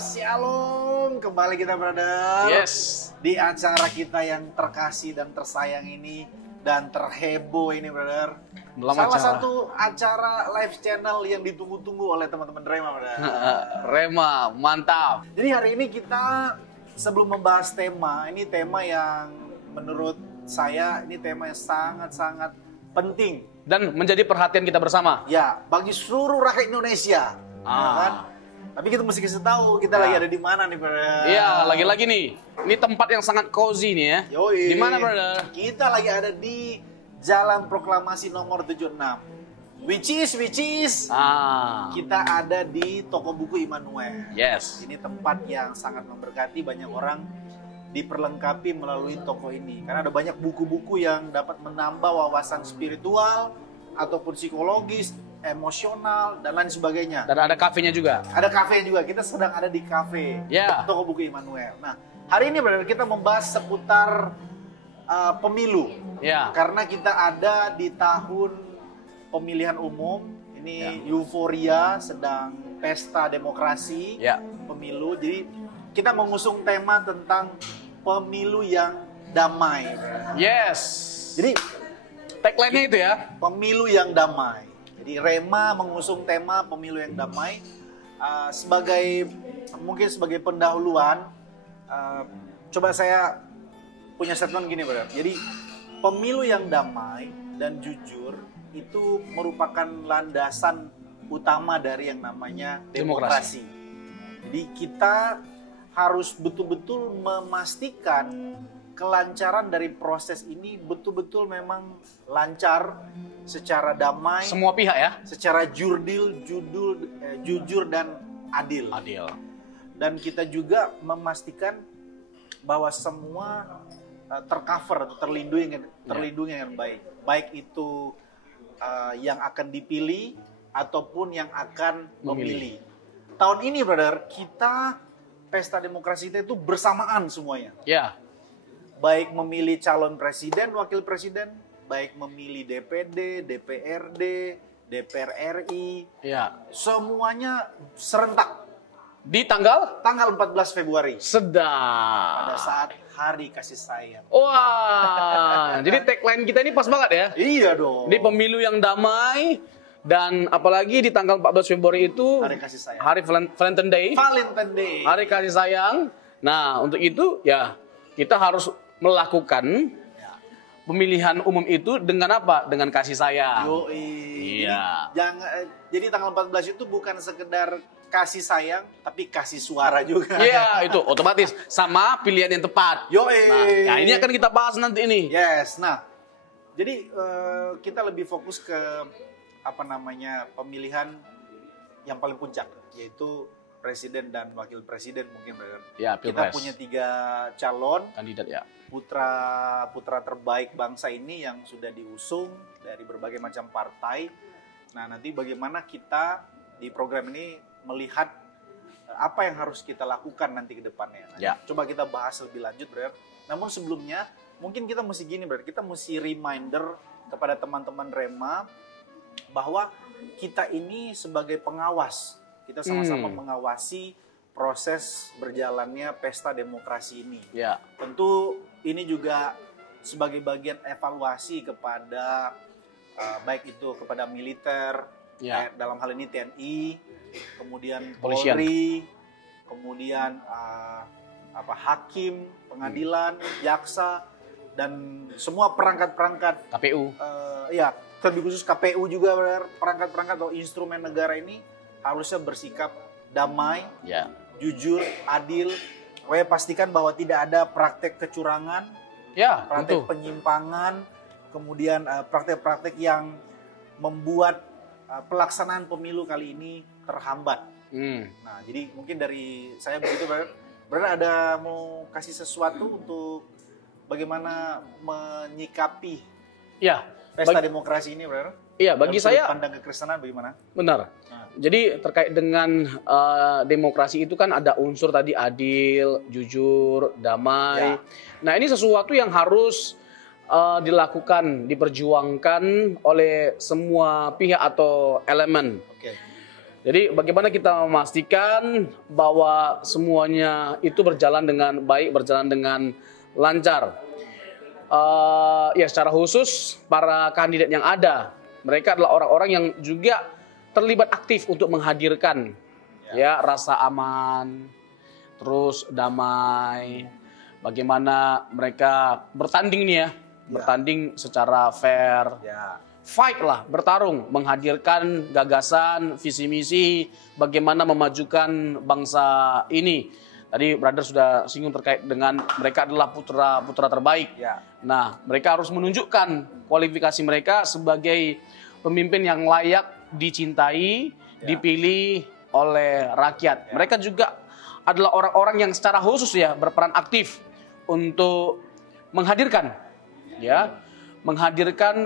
Shalom. Kembali kita brother. Yes. Di acara kita yang terkasih dan tersayang ini dan terheboh ini brother. Salah satu acara live channel yang ditunggu-tunggu oleh teman-teman Rema brother. Rema, mantap. Jadi hari ini kita sebelum membahas tema, ini tema yang menurut saya ini tema yang sangat-sangat penting Dan menjadi perhatian kita bersama. ya bagi seluruh rakyat Indonesia. Ya kan? Tapi kita mesti kasih tahu kita lagi ada di mana nih, brother. Iya, lagi-lagi nih. Ini tempat yang sangat cozy nih ya. Yoi. Di mana, brother? Kita lagi ada di Jalan Proklamasi nomor 76. Which is kita ada di toko buku Immanuel. Yes. Ini tempat yang sangat memberkati, banyak orang diperlengkapi melalui toko ini. Karena ada banyak buku-buku yang dapat menambah wawasan spiritual ataupun psikologis, emosional, dan lain sebagainya. Dan ada kafenya juga. Ada kafe juga, kita sedang ada di kafe toko buku Immanuel. Nah, hari ini benar kita membahas seputar pemilu. Ya. Karena kita ada di tahun pemilihan umum, ini euforia, sedang pesta demokrasi, pemilu. Jadi kita mengusung tema tentang pemilu yang damai. Yes. Jadi tagline-nya itu ya. Pemilu yang damai. Jadi Rema mengusung tema pemilu yang damai mungkin sebagai pendahuluan. Coba saya punya statement gini, brother. Jadi pemilu yang damai dan jujur itu merupakan landasan utama dari yang namanya demokrasi. Jadi kita harus betul-betul memastikan kelancaran dari proses ini betul-betul memang lancar, secara damai, Semua pihak ya. secara jujur dan adil. Dan kita juga memastikan bahwa semua tercover atau terlindungi dengan baik. Baik itu yang akan dipilih ataupun yang akan memilih. Tahun ini, brother, kita pesta demokrasi kita itu bersamaan semuanya. Ya. Baik memilih calon presiden, wakil presiden, baik memilih DPD, DPRD, DPR RI, semuanya serentak. Di tanggal 14 Februari. Sedap. Pada saat Hari Kasih Sayang. Wah, jadi tagline kita ini pas banget ya. Iya dong. Di pemilu yang damai dan apalagi di tanggal 14 Februari itu Hari Kasih Sayang. Hari Valentine Day. Hari kasih sayang. Nah, untuk itu ya kita harus melakukan pemilihan umum itu dengan apa? Dengan kasih sayang. Iya. Jadi tanggal 14 itu bukan sekedar kasih sayang, tapi kasih suara juga. Iya, itu otomatis sama pilihan yang tepat. Nah, ya ini akan kita bahas nanti ini. Yes. Nah, jadi kita lebih fokus ke pemilihan yang paling puncak, yaitu presiden dan wakil presiden mungkin, brother. Ya, kita punya 3 calon kandidat ya. Putra terbaik bangsa ini yang sudah diusung dari berbagai macam partai. Nah, nanti bagaimana kita di program ini melihat apa yang harus kita lakukan nanti ke depannya. Nah, coba kita bahas lebih lanjut, brother. Namun sebelumnya mungkin kita mesti gini, brother. Kita mesti reminder kepada teman-teman Rema bahwa kita ini sebagai pengawas. Kita sama-sama mengawasi proses berjalannya pesta demokrasi ini. Tentu ini juga sebagai bagian evaluasi kepada baik itu kepada militer, dalam hal ini TNI, kemudian Polri, kemudian hakim, pengadilan, jaksa, dan semua perangkat-perangkat KPU. Terlebih khusus KPU juga, perangkat-perangkat atau instrumen negara ini harusnya bersikap damai, jujur, adil. Pokoknya pastikan bahwa tidak ada praktek kecurangan, praktek penyimpangan, kemudian praktek-praktek yang membuat pelaksanaan pemilu kali ini terhambat. Nah, jadi mungkin dari saya begitu, brother ada mau kasih sesuatu untuk bagaimana menyikapi pesta demokrasi ini, brother? Iya, bagi saya pandang kekristenan bagaimana? Benar. Jadi terkait dengan demokrasi itu kan ada unsur tadi adil, jujur, damai. Nah, ini sesuatu yang harus dilakukan, diperjuangkan oleh semua pihak atau elemen. Jadi bagaimana kita memastikan bahwa semuanya itu berjalan dengan baik, berjalan dengan lancar. Ya secara khusus para kandidat yang ada, mereka adalah orang-orang yang juga terlibat aktif untuk menghadirkan ya rasa aman, terus damai. Bagaimana mereka bertanding nih ya, bertanding secara fair. Fight lah, bertarung, menghadirkan gagasan, visi misi, bagaimana memajukan bangsa ini. Tadi brother sudah singgung terkait dengan mereka adalah putra terbaik. Nah, mereka harus menunjukkan kualifikasi mereka sebagai pemimpin yang layak dicintai, dipilih oleh rakyat. Mereka juga adalah orang-orang yang secara khusus ya berperan aktif untuk menghadirkan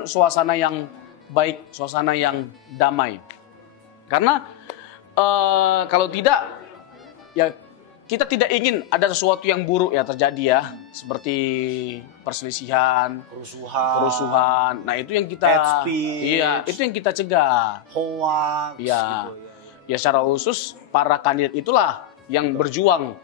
suasana yang baik, suasana yang damai. Karena kalau tidak, ya kita tidak ingin ada sesuatu yang buruk ya terjadi ya, seperti perselisihan, kerusuhan. Nah itu yang kita, itu yang kita cegah. Hoax. Ya secara khusus para kandidat itulah yang berjuang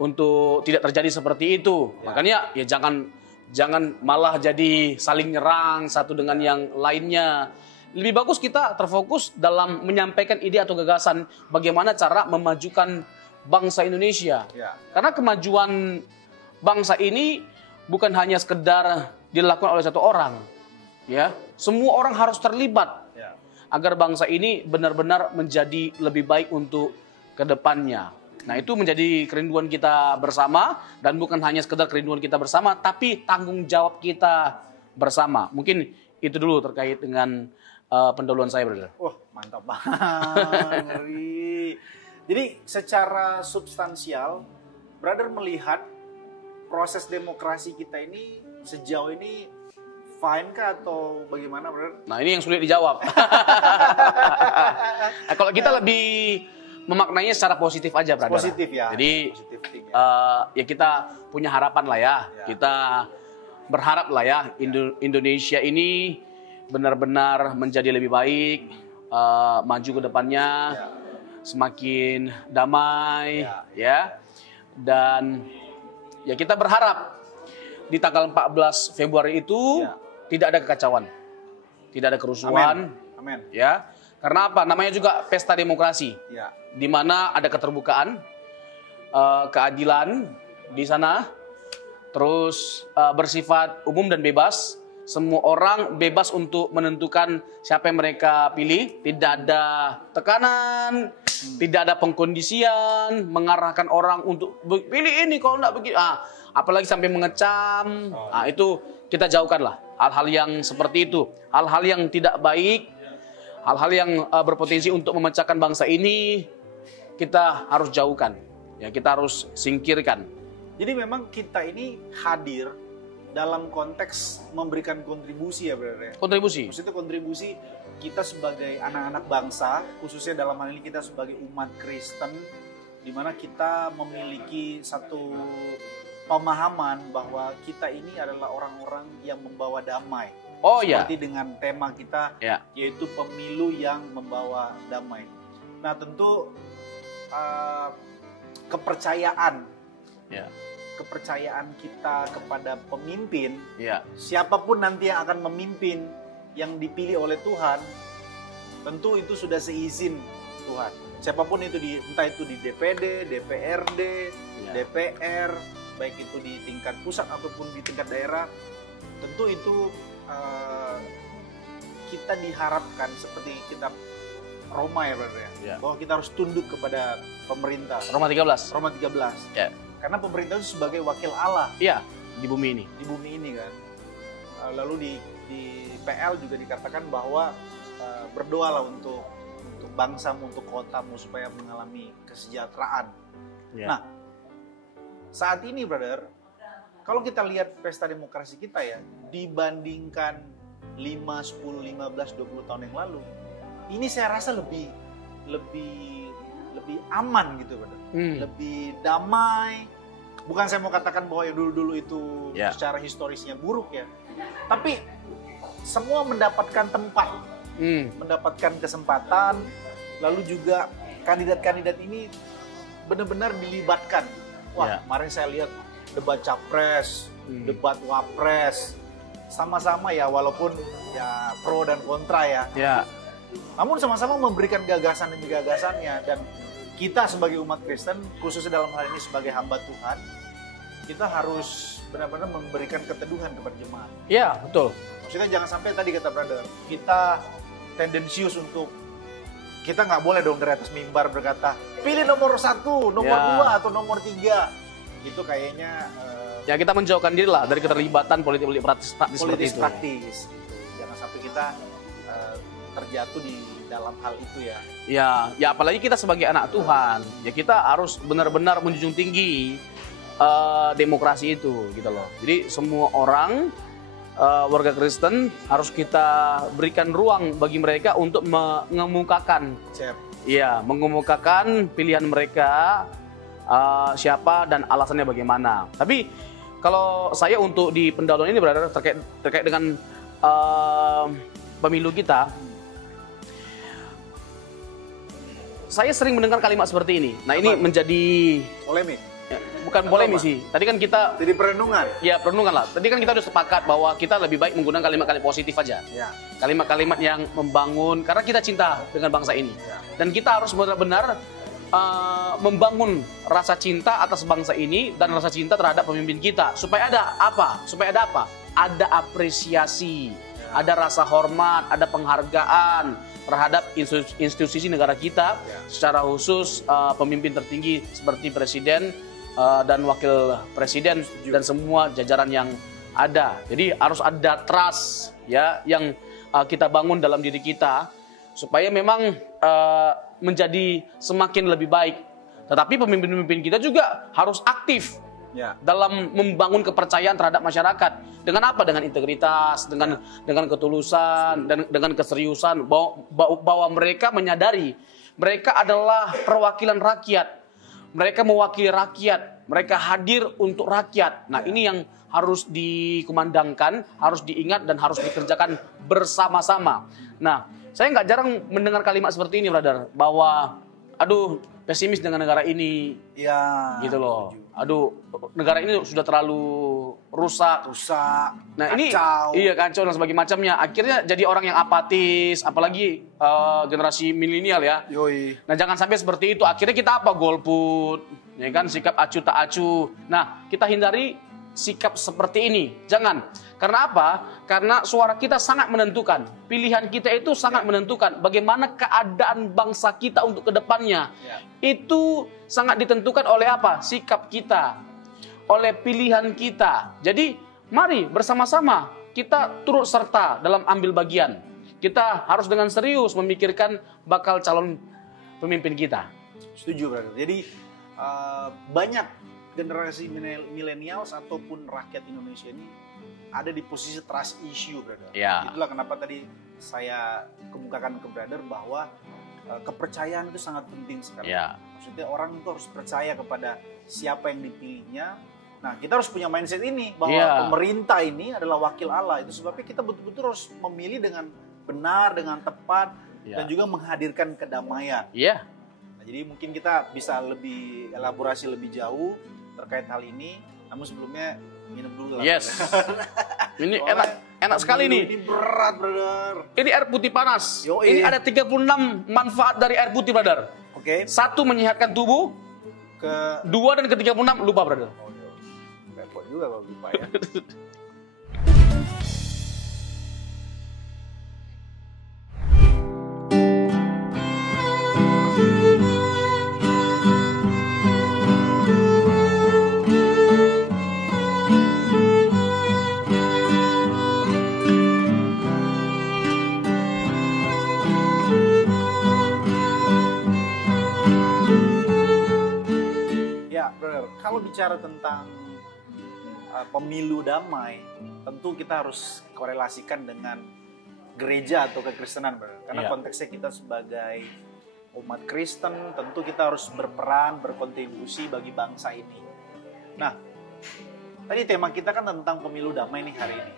untuk tidak terjadi seperti itu. Makanya ya jangan malah jadi saling nyerang satu dengan yang lainnya. Lebih bagus kita terfokus dalam menyampaikan ide atau gagasan bagaimana cara memajukan bangsa Indonesia. Karena kemajuan bangsa ini bukan hanya sekedar dilakukan oleh satu orang. Ya, semua orang harus terlibat agar bangsa ini benar-benar menjadi lebih baik untuk kedepannya. Nah itu menjadi kerinduan kita bersama dan bukan hanya sekedar kerinduan kita bersama, tapi tanggung jawab kita bersama. Mungkin itu dulu terkait dengan pendahuluan saya, brother. Wah mantap banget, ngeri. Jadi secara substansial, brother melihat proses demokrasi kita ini sejauh ini fine kah atau bagaimana, brother? Nah ini yang sulit dijawab. Nah, kalau kita lebih memaknainya secara positif aja, brother. Positif ya. Jadi ya kita punya harapan lah ya. Kita berharap lah ya Indonesia ini benar-benar menjadi lebih baik, maju ke depannya, semakin damai, ya. Dan ya kita berharap di tanggal 14 Februari itu tidak ada kekacauan, tidak ada kerusuhan. Amin. Ya. Karena apa? Namanya juga pesta demokrasi, di mana ada keterbukaan, keadilan di sana, terus bersifat umum dan bebas. Semua orang bebas untuk menentukan siapa yang mereka pilih. Tidak ada tekanan, tidak ada pengkondisian, mengarahkan orang untuk pilih ini kalau enggak begitu. Apalagi sampai mengecam. Itu kita jauhkanlah hal-hal yang seperti itu, hal-hal yang tidak baik. Hal-hal yang berpotensi untuk memecahkan bangsa ini kita harus jauhkan, ya kita harus singkirkan. Jadi memang kita ini hadir dalam konteks memberikan kontribusi ya, brother. Kontribusi. Maksudnya kontribusi kita sebagai anak-anak bangsa, khususnya dalam hal ini kita sebagai umat Kristen, di mana kita memiliki satu pemahaman bahwa kita ini adalah orang-orang yang membawa damai. Seperti dengan tema kita, yaitu pemilu yang membawa damai. Nah tentu kepercayaan kita kepada pemimpin, siapapun nanti yang akan memimpin yang dipilih oleh Tuhan, tentu itu sudah seizin Tuhan. Siapapun itu, entah itu di DPD, DPRD, DPR, baik itu di tingkat pusat ataupun di tingkat daerah, tentu itu kita diharapkan seperti kitab Roma ya, brother ya, bahwa kita harus tunduk kepada pemerintah. Roma 13. Karena pemerintah itu sebagai wakil Allah. Di bumi ini. Di bumi ini kan. Lalu di PL juga dikatakan bahwa berdoalah untuk bangsamu, untuk kotamu supaya mengalami kesejahteraan. Nah, saat ini, brother, kalau kita lihat pesta demokrasi kita ya, dibandingkan 5, 10, 15, 20 tahun yang lalu, ini saya rasa lebih aman gitu, brother. Lebih damai. Bukan saya mau katakan bahwa yang dulu-dulu itu secara historisnya buruk ya. Tapi semua mendapatkan tempat, mendapatkan kesempatan lalu juga kandidat-kandidat ini benar-benar dilibatkan. Wah, kemarin saya lihat debat capres, debat wapres, sama-sama ya, walaupun ya pro dan kontra ya. Namun sama-sama memberikan gagasan demi gagasannya, dan kita sebagai umat Kristen, khususnya dalam hal ini sebagai hamba Tuhan, kita harus benar-benar memberikan keteduhan kepada jemaat. Iya, betul. Maksudnya jangan sampai tadi kata brother, kita tendensius untuk, kita nggak boleh dong dari atas mimbar berkata, pilih nomor 1, nomor 2, atau nomor 3. Itu kayaknya ya kita menjauhkan diri lah dari keterlibatan politik praktis seperti itu. Jangan sampai kita terjatuh di dalam hal itu ya. Ya apalagi kita sebagai anak Tuhan, ya kita harus benar-benar menjunjung tinggi demokrasi itu gitu loh. Jadi semua orang warga Kristen harus kita berikan ruang bagi mereka untuk mengemukakan mengemukakan pilihan mereka, siapa dan alasannya bagaimana. Tapi kalau saya untuk di pendahuluan ini berada terkait dengan pemilu kita, saya sering mendengar kalimat seperti ini. Nah, ini menjadi polemik. Ya, bukan polemik sih. Tadi kan kita jadi perenungan. Ya, perenungan lah. Tadi kan kita sudah sepakat bahwa kita lebih baik menggunakan kalimat-kalimat positif aja. Kalimat-kalimat yang membangun, karena kita cinta dengan bangsa ini. Dan kita harus benar-benar membangun rasa cinta atas bangsa ini dan rasa cinta terhadap pemimpin kita. Supaya ada apa? Ada apresiasi, ada rasa hormat, ada penghargaan terhadap institusi negara kita, secara khusus pemimpin tertinggi seperti presiden dan wakil presiden dan semua jajaran yang ada. Jadi harus ada trust ya yang kita bangun dalam diri kita supaya memang menjadi semakin lebih baik. Tetapi pemimpin-pemimpin kita juga harus aktif dalam membangun kepercayaan terhadap masyarakat. Dengan apa? Dengan integritas, dengan ketulusan, dan dengan keseriusan bahwa mereka menyadari mereka adalah perwakilan rakyat. Mereka mewakili rakyat, mereka hadir untuk rakyat. Nah, ini yang harus dikumandangkan, harus diingat dan harus dikerjakan bersama-sama. Nah, saya nggak jarang mendengar kalimat seperti ini, brother, bahwa aduh, pesimis dengan negara ini, gitu loh. Aduh, negara ini sudah terlalu rusak. Nah, kacau. Ini kacau dan sebagainya macamnya. Akhirnya jadi orang yang apatis, apalagi generasi milenial ya. Nah, jangan sampai seperti itu. Akhirnya kita apa? Golput, ya kan? Sikap acuh tak acuh. Nah, kita hindari sikap seperti ini. Jangan. Karena apa? Karena suara kita sangat menentukan. Pilihan kita itu sangat menentukan. Bagaimana keadaan bangsa kita untuk kedepannya. Itu sangat ditentukan oleh apa? Sikap kita. Oleh pilihan kita. Jadi, mari bersama-sama kita turut serta dalam ambil bagian. Kita harus dengan serius memikirkan bakal calon pemimpin kita. Setuju, brother. Jadi, banyak generasi milenials ataupun rakyat Indonesia ini ada di posisi trust issue, brother. Itulah kenapa tadi saya kemukakan ke brother bahwa kepercayaan itu sangat penting sekali. Maksudnya orang itu harus percaya kepada siapa yang dipilihnya. Nah, kita harus punya mindset ini bahwa pemerintah ini adalah wakil Allah. Itu sebabnya kita betul-betul harus memilih dengan benar, dengan tepat, dan juga menghadirkan kedamaian. Nah, jadi mungkin kita bisa lebih elaborasi lebih jauh terkait hal ini. Namun sebelumnya minum dulu lah. Ini enak sekali nih. Ini berat, brother. Ini air putih panas. Ini ada 36 manfaat dari air putih, brother. 1, menyehatkan tubuh. 2 dan ke-36 lupa, brother. Repot juga kalau lupa ya. Kalau bicara tentang pemilu damai, tentu kita harus korelasikan dengan gereja atau kekristenan, karena konteksnya kita sebagai umat Kristen, tentu kita harus berperan, berkontribusi bagi bangsa ini. Nah, tadi tema kita kan tentang pemilu damai nih hari ini.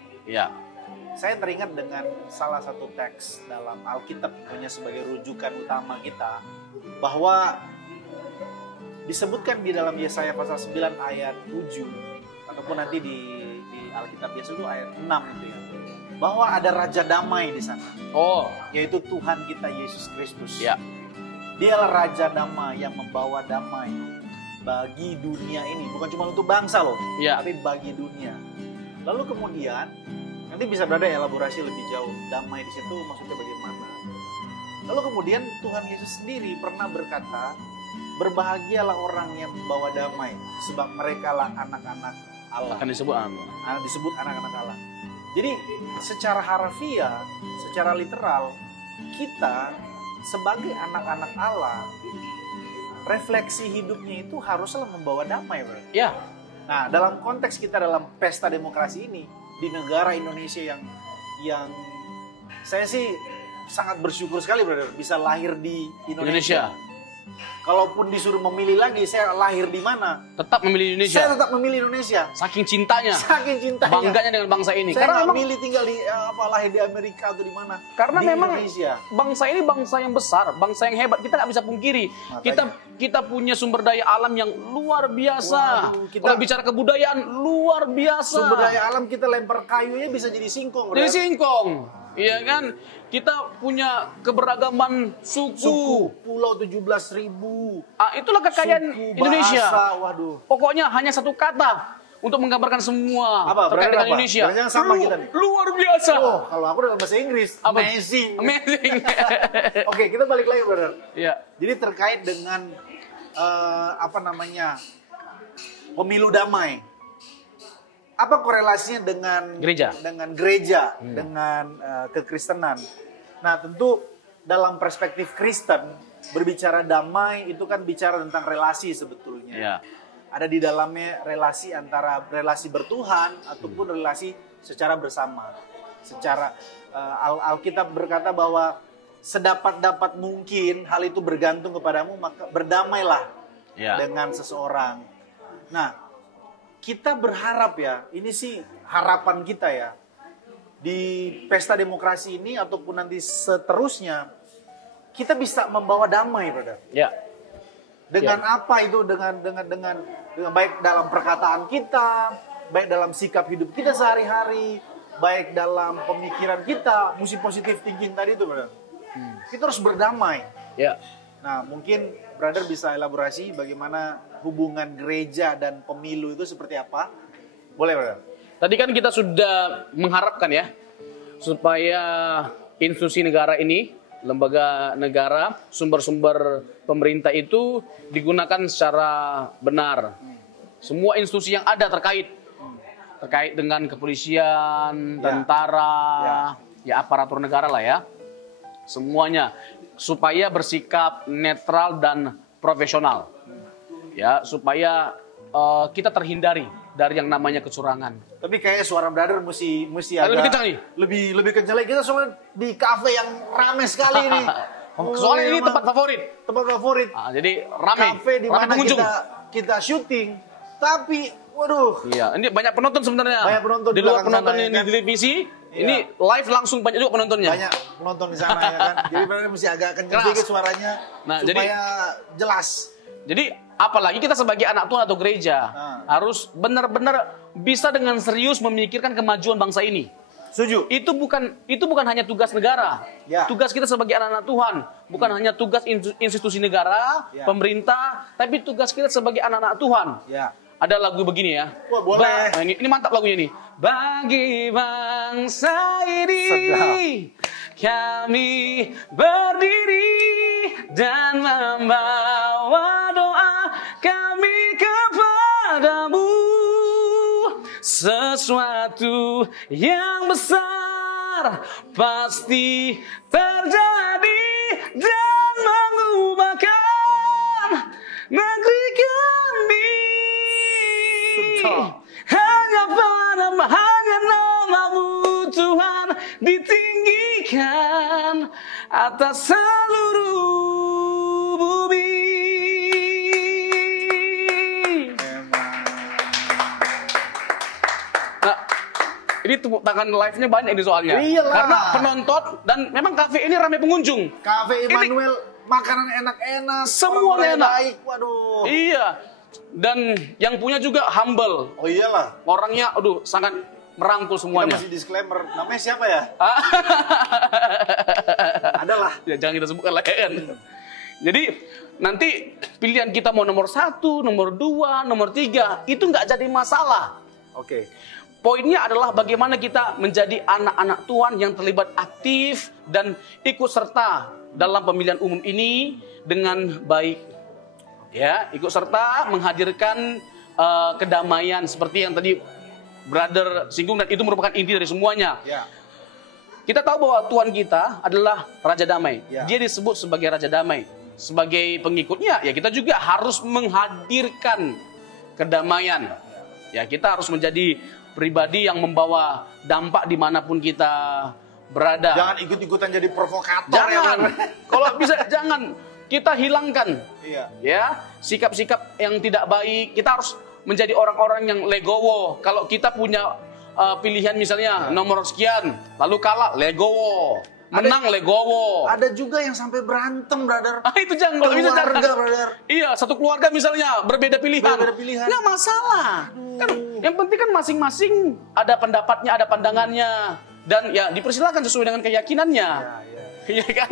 saya teringat dengan salah satu teks dalam Alkitab punya sebagai rujukan utama kita, bahwa disebutkan di dalam Yesaya pasal 9 ayat 7 ataupun nanti di Alkitab Yesus itu ayat 6 itu ya, bahwa ada raja damai di sana. Oh, yaitu Tuhan kita Yesus Kristus. ya. Dialah raja damai yang membawa damai bagi dunia ini, bukan cuma untuk bangsa loh, Ya. tapi bagi dunia. Lalu kemudian nanti bisa berada elaborasi lebih jauh, damai di situ maksudnya bagaimana. Lalu kemudian Tuhan Yesus sendiri pernah berkata, berbahagialah orang yang membawa damai, sebab mereka lah anak-anak Allah. Akan disebut Disebut anak-anak Allah. Jadi secara harfiah, secara literal, kita sebagai anak-anak Allah, refleksi hidupnya itu haruslah membawa damai, bro. Ya. Nah, dalam konteks kita dalam pesta demokrasi ini di negara Indonesia yang saya sih sangat bersyukur sekali, brother, bisa lahir di Indonesia. Kalaupun disuruh memilih lagi, saya lahir di mana? Tetap memilih Indonesia. Saya tetap memilih Indonesia. Saking cintanya. Saking cintanya. Bangganya dengan bangsa ini. Saya Karena nggak memang milih tinggal di lahir di Amerika atau di mana. Karena di memang Indonesia. Bangsa ini bangsa yang besar, bangsa yang hebat. Kita nggak bisa pungkiri. Kita punya sumber daya alam yang luar biasa. Waduh, Kalau bicara kebudayaan, luar biasa. Sumber daya alam kita lempar kayunya bisa jadi singkong. Jadi singkong. Iya kan? Kita punya keberagaman suku. Pulau 17.000. Itulah kekayaan Suku, Indonesia. bahasa, waduh. Pokoknya hanya satu kata untuk menggambarkan semua terkait dengan Indonesia. Yang sama kita nih. Luar biasa. Oh, kalau aku dalam bahasa Inggris, amazing. Amazing. Oke, kita balik lagi, brother. Iya. Jadi terkait dengan pemilu damai. Apa korelasinya dengan gereja, dengan kekristenan? Nah, tentu dalam perspektif Kristen, berbicara damai itu kan bicara tentang relasi sebetulnya. Ya. Ada di dalamnya relasi antara relasi bertuhan ataupun relasi secara bersama. Secara Alkitab berkata bahwa sedapat-dapat mungkin hal itu bergantung kepadamu, maka berdamailah dengan seseorang. Nah, kita berharap ya, ini sih harapan kita ya, di pesta demokrasi ini ataupun nanti seterusnya, kita bisa membawa damai, brother. Ya. Dengan apa itu? Dengan baik dalam perkataan kita, baik dalam sikap hidup kita sehari-hari, baik dalam pemikiran kita, mesti positif thinking tadi itu, brother. Kita harus berdamai. Ya. Nah, mungkin brother bisa elaborasi bagaimana hubungan gereja dan pemilu itu seperti apa? Boleh, brother? Tadi kan kita sudah mengharapkan ya, supaya institusi negara ini, lembaga negara, sumber-sumber pemerintah itu digunakan secara benar. Semua institusi yang ada terkait dengan kepolisian, tentara, ya aparatur negara lah ya. Semuanya supaya bersikap netral dan profesional. Ya, supaya kita terhindari dari yang namanya kecurangan. Tapi kayak suara brother mesti agak lebih kencang nih. Lebih kencang lagi. Kita soalnya di kafe yang ramai sekali nih. Soalnya ini tempat favorit. Tempat favorit. Jadi ramai. Kafe di mana kita syuting. Tapi waduh. Iya, ini banyak penonton sebenarnya. Banyak penonton di luar penonton yang di televisi. Iya. Ini live langsung banyak juga penontonnya. Banyak penonton di sana ya kan. Jadi brother mesti agak kencang sedikit suaranya supaya jelas. Jadi apalagi kita sebagai anak Tuhan atau gereja harus benar-benar bisa dengan serius memikirkan kemajuan bangsa ini. Setuju. Itu bukan hanya tugas negara. Ya. Tugas kita sebagai anak-anak Tuhan bukan hanya tugas institusi negara, pemerintah, tapi tugas kita sebagai anak-anak Tuhan. Ya. Ada lagu begini ya. Wah, boleh. Ini mantap lagunya nih. Bagi bangsa ini kami berdiri dan membawa doa kami kepadamu. Sesuatu yang besar pasti terjadi dan mengubahkan negeri kami. Hanya namamu Tuhan ditinggikan atas seluruh bumi. Nah, ini Ini tepuk tangan live-nya banyak ini soalnya. Iyalah. Karena penonton dan memang kafe ini ramai pengunjung. Cafe Emmanuel, makanan enak-enak, Semua orang-orang enak. baik, waduh. Iya. Dan yang punya juga humble. Oh iyalah. Orangnya, aduh, sangat merangkul Kita semuanya. masih disclaimer, namanya siapa ya? Adalah. Ya jangan kita sebutkan lah kan. Jadi nanti pilihan kita mau nomor 1, nomor 2, nomor 3 itu nggak jadi masalah. Oke. Poinnya adalah bagaimana kita menjadi anak-anak Tuhan yang terlibat aktif dan ikut serta dalam pemilihan umum ini dengan baik. Ya, ikut serta menghadirkan kedamaian seperti yang tadi Brother singgung, dan itu merupakan inti dari semuanya. Ya. Kita tahu bahwa Tuhan kita adalah Raja Damai. Ya. Dia disebut sebagai Raja Damai. Sebagai pengikutnya, ya kita juga harus menghadirkan kedamaian. Ya, kita harus menjadi pribadi yang membawa dampak dimanapun kita berada. Jangan ikut-ikutan jadi provokator. Jangan. Ya, Kalau bisa jangan. Kita hilangkan. Iya. Ya, sikap-sikap yang tidak baik. Kita harus menjadi orang-orang yang legowo. Kalau kita punya pilihan misalnya nomor sekian, lalu kalah legowo. Menang legowo. Ada juga yang sampai berantem, brother. Itu jangan, kalau bisa jangan. Keluarga, brother. Iya, satu keluarga misalnya berbeda pilihan. Berbeda pilihan. Nggak masalah. Kan yang penting kan masing-masing ada pendapatnya, ada pandangannya, dan ya dipersilakan sesuai dengan keyakinannya. Iya kan?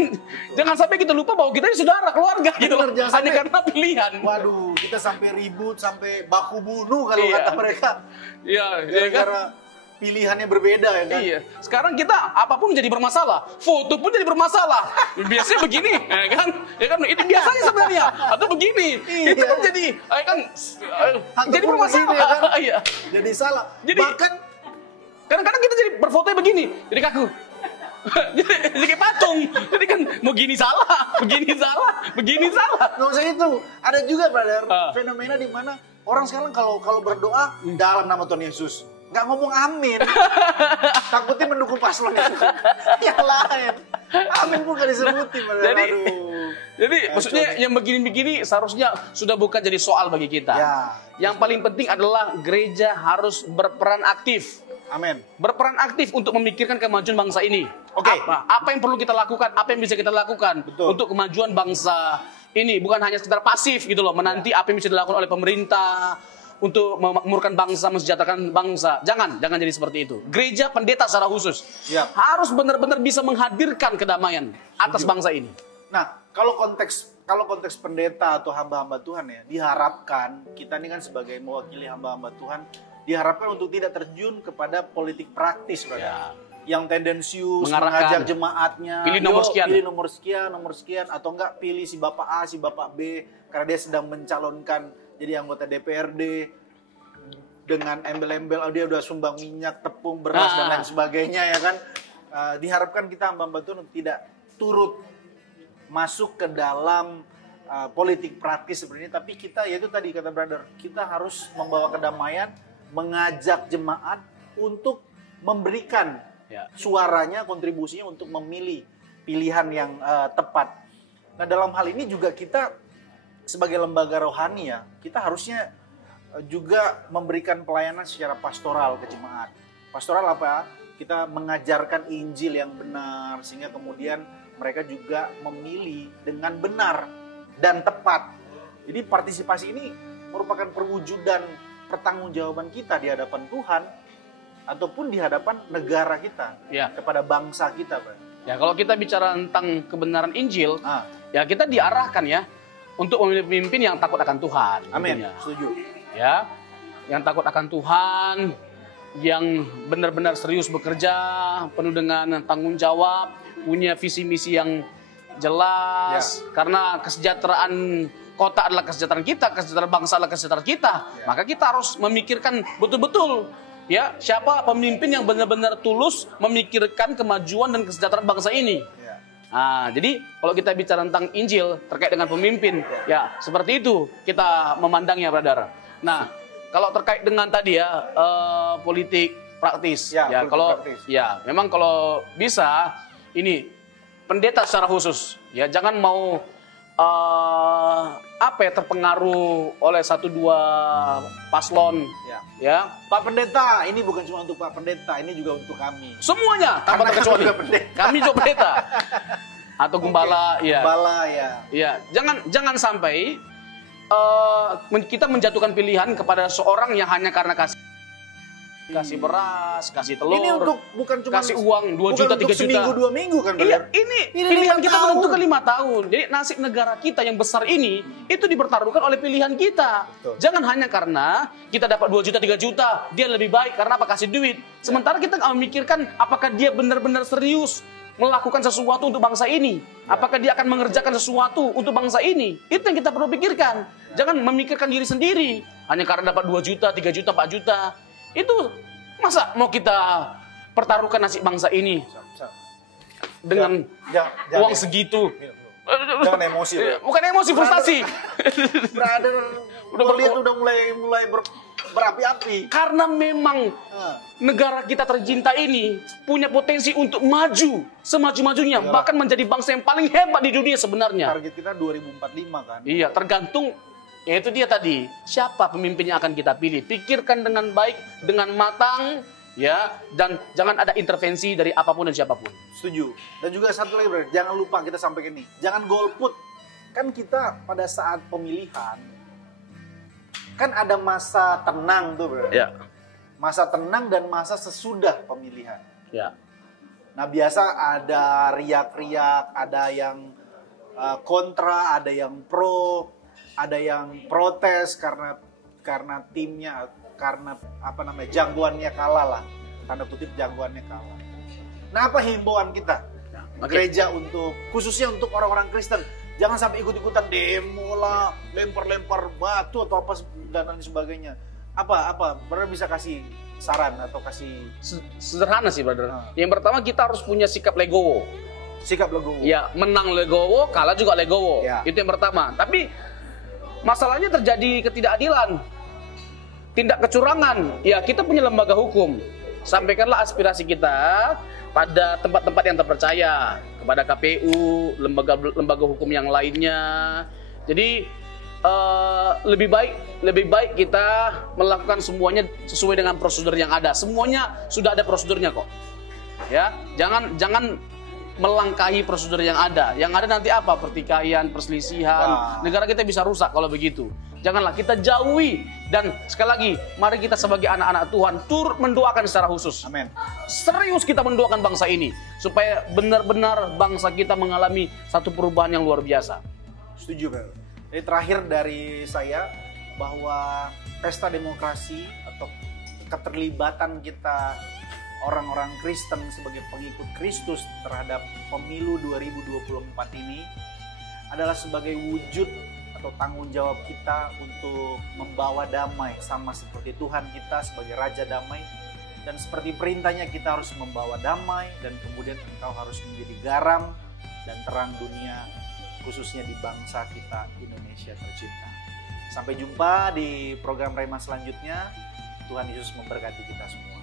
Jangan sampai kita lupa bahwa kita ini saudara, keluarga gitu loh. Hanya karena pilihan. Waduh, kita sampai ribut, sampai baku bunuh kalau Iya. kata mereka. Iya, Gara-gara pilihannya berbeda ya kan? Iya. Sekarang kita apapun jadi bermasalah. Foto pun jadi bermasalah. Biasanya begini, ya kan? Ya kan? Ini biasanya sebenarnya. Atau begini. Iya. Itu kan jadi kan Hantu jadi pun bermasalah. begini, ya kan? Iya. Jadi salah. Jadi- Bahkan Kadang-kadang kita jadi berfotonya begini, jadi kaku. jadi kayak patung. Jadi kan mau gini salah, begini salah, begini salah. nggak usah itu. Ada juga, brother, Ah. fenomena di mana orang sekarang kalau berdoa dalam nama Tuhan Yesus, nggak ngomong amin. Takutnya mendukung paslon yang lain. Amin pun nggak disebutin, brother. Jadi- Aduh. Jadi maksudnya yang begini-begini seharusnya sudah bukan jadi soal bagi kita. Ya. Yang paling penting adalah gereja harus berperan aktif. Amin. Berperan aktif untuk memikirkan kemajuan bangsa ini. Oke. Apa yang perlu kita lakukan? Apa yang bisa kita lakukan Betul. untuk kemajuan bangsa ini? Bukan hanya sekedar pasif gitu loh, menanti apa yang bisa dilakukan oleh pemerintah untuk memakmurkan bangsa, mensejahterakan bangsa. Jangan jadi seperti itu. Gereja pendeta secara khusus Ya. harus benar-benar bisa menghadirkan kedamaian atas bangsa ini. Nah, kalau konteks pendeta atau hamba-hamba Tuhan ya, diharapkan kita ini kan sebagai mewakili hamba-hamba Tuhan, diharapkan untuk tidak terjun kepada politik praktis, brother. Ya. Yang tendensius, Mengarahkan. mengajak jemaatnya, Pilih nomor sekian. pilih nomor sekian, atau enggak pilih si Bapak A, si Bapak B, karena dia sedang mencalonkan jadi anggota DPRD dengan embel-embel, dia udah sumbang minyak, tepung, beras, dan lain sebagainya, ya kan. Diharapkan kita hamba-hamba Tuhan untuk tidak turut masuk ke dalam politik praktis seperti ini, tapi kita, yaitu tadi kata brother, kita harus membawa kedamaian, mengajak jemaat untuk memberikan suaranya, kontribusinya untuk memilih pilihan yang tepat. Nah, dalam hal ini juga kita sebagai lembaga rohani ya, kita harusnya juga memberikan pelayanan secara pastoral ke jemaat. Pastoral apa? Kita mengajarkan Injil yang benar sehingga kemudian mereka juga memilih dengan benar dan tepat. Jadi partisipasi ini merupakan perwujudan pertanggungjawaban kita di hadapan Tuhan ataupun di hadapan negara kita, kepada bangsa kita, Pak. Ya, kalau kita bicara tentang kebenaran Injil, ya kita diarahkan ya untuk memilih pemimpin yang takut akan Tuhan. Amin. Tentunya. Setuju. Ya, yang takut akan Tuhan, yang benar-benar serius bekerja, penuh dengan tanggung jawab, punya visi misi yang jelas. Karena kesejahteraan kota adalah kesejahteraan kita, kesejahteraan bangsa adalah kesejahteraan kita. Maka kita harus memikirkan betul-betul ya siapa pemimpin yang benar-benar tulus memikirkan kemajuan dan kesejahteraan bangsa ini. Nah, jadi kalau kita bicara tentang Injil terkait dengan pemimpin, ya seperti itu kita memandangnya, brother. Nah, kalau terkait dengan tadi ya politik praktis, ya kalau praktis. Ya memang kalau bisa ini pendeta secara khusus, ya jangan mau terpengaruh oleh 1-2 paslon. Ya. Pak Pendeta, ini bukan cuma untuk Pak Pendeta, ini juga untuk kami. Semuanya tanpa terkecuali. Kami juga pendeta. Atau gembala, ya. Gembala, ya. Ya, jangan sampai kita menjatuhkan pilihan kepada seorang yang hanya karena kasih beras, kasih telur. Ini untuk bukan cuma kasih uang 2 juta, 3 juta. Seminggu 2 minggu kan, Iya, ini pilihan kita menentukan 5 tahun. Jadi nasib negara kita yang besar ini itu dipertaruhkan oleh pilihan kita. Betul. Jangan hanya karena kita dapat 2 juta, 3 juta, dia lebih baik karena apa kasih duit. Sementara kita nggak memikirkan apakah dia benar-benar serius melakukan sesuatu untuk bangsa ini. Apakah dia akan mengerjakan sesuatu untuk bangsa ini. Itu yang kita perlu pikirkan. Jangan memikirkan diri sendiri. Hanya karena dapat 2 juta, 3 juta, 4 juta. Itu masa mau kita pertaruhkan nasib bangsa ini dengan uang segitu? Jangan emosi. Bukan emosi, frustasi. Brother, udah mulai berapi-api. Karena memang negara kita tercinta ini punya potensi untuk maju semaju-majunya, bahkan menjadi bangsa yang paling hebat di dunia sebenarnya. Target kita 2045 kan? Iya, tergantung. Ya itu dia tadi, siapa pemimpin yang akan kita pilih. Pikirkan dengan baik, dengan matang, ya, dan jangan ada intervensi dari apapun dan siapapun. Setuju. Dan juga satu lagi, bro, jangan lupa kita sampaikan ini, jangan golput. Kan kita pada saat pemilihan, kan ada masa tenang tuh, bro. Ya. Masa tenang dan masa sesudah pemilihan. Ya. Nah, biasa ada riak-riak, ada yang kontra, ada yang pro, ada yang protes karena timnya, karena jagoannya kalah lah, tanda kutip jagoannya kalah. Nah, apa himbauan kita gereja untuk khususnya untuk orang-orang Kristen, jangan sampai ikut-ikutan demo lah, lempar-lempar batu atau apa dan lain sebagainya. Apa brother bisa kasih saran atau kasih sederhana sih, brother. Yang pertama kita harus punya sikap legowo. Sikap legowo. Ya, menang legowo, kalah juga legowo. Ya. Itu yang pertama. Tapi masalahnya terjadi ketidakadilan, tindak kecurangan. Ya, kita punya lembaga hukum. Sampaikanlah aspirasi kita pada tempat-tempat yang terpercaya, kepada KPU, lembaga hukum yang lainnya. Jadi lebih baik kita melakukan semuanya sesuai dengan prosedur yang ada. Semuanya sudah ada prosedurnya kok. Ya, jangan melangkahi prosedur yang ada. Yang ada nanti apa? Pertikaian, perselisihan. Negara kita bisa rusak kalau begitu. Janganlah, kita jauhi. Dan sekali lagi, mari kita sebagai anak-anak Tuhan turut mendoakan secara khusus. Amin. Serius kita mendoakan bangsa ini supaya benar-benar bangsa kita mengalami satu perubahan yang luar biasa. Setuju, Bro. Jadi terakhir dari saya bahwa pesta demokrasi atau keterlibatan kita orang-orang Kristen sebagai pengikut Kristus terhadap pemilu 2024 ini adalah sebagai wujud atau tanggung jawab kita untuk membawa damai, sama seperti Tuhan kita sebagai Raja Damai. Dan seperti perintahnya kita harus membawa damai, dan kemudian engkau harus menjadi garam dan terang dunia, khususnya di bangsa kita Indonesia tercinta. Sampai jumpa di program Rema selanjutnya. Tuhan Yesus memberkati kita semua.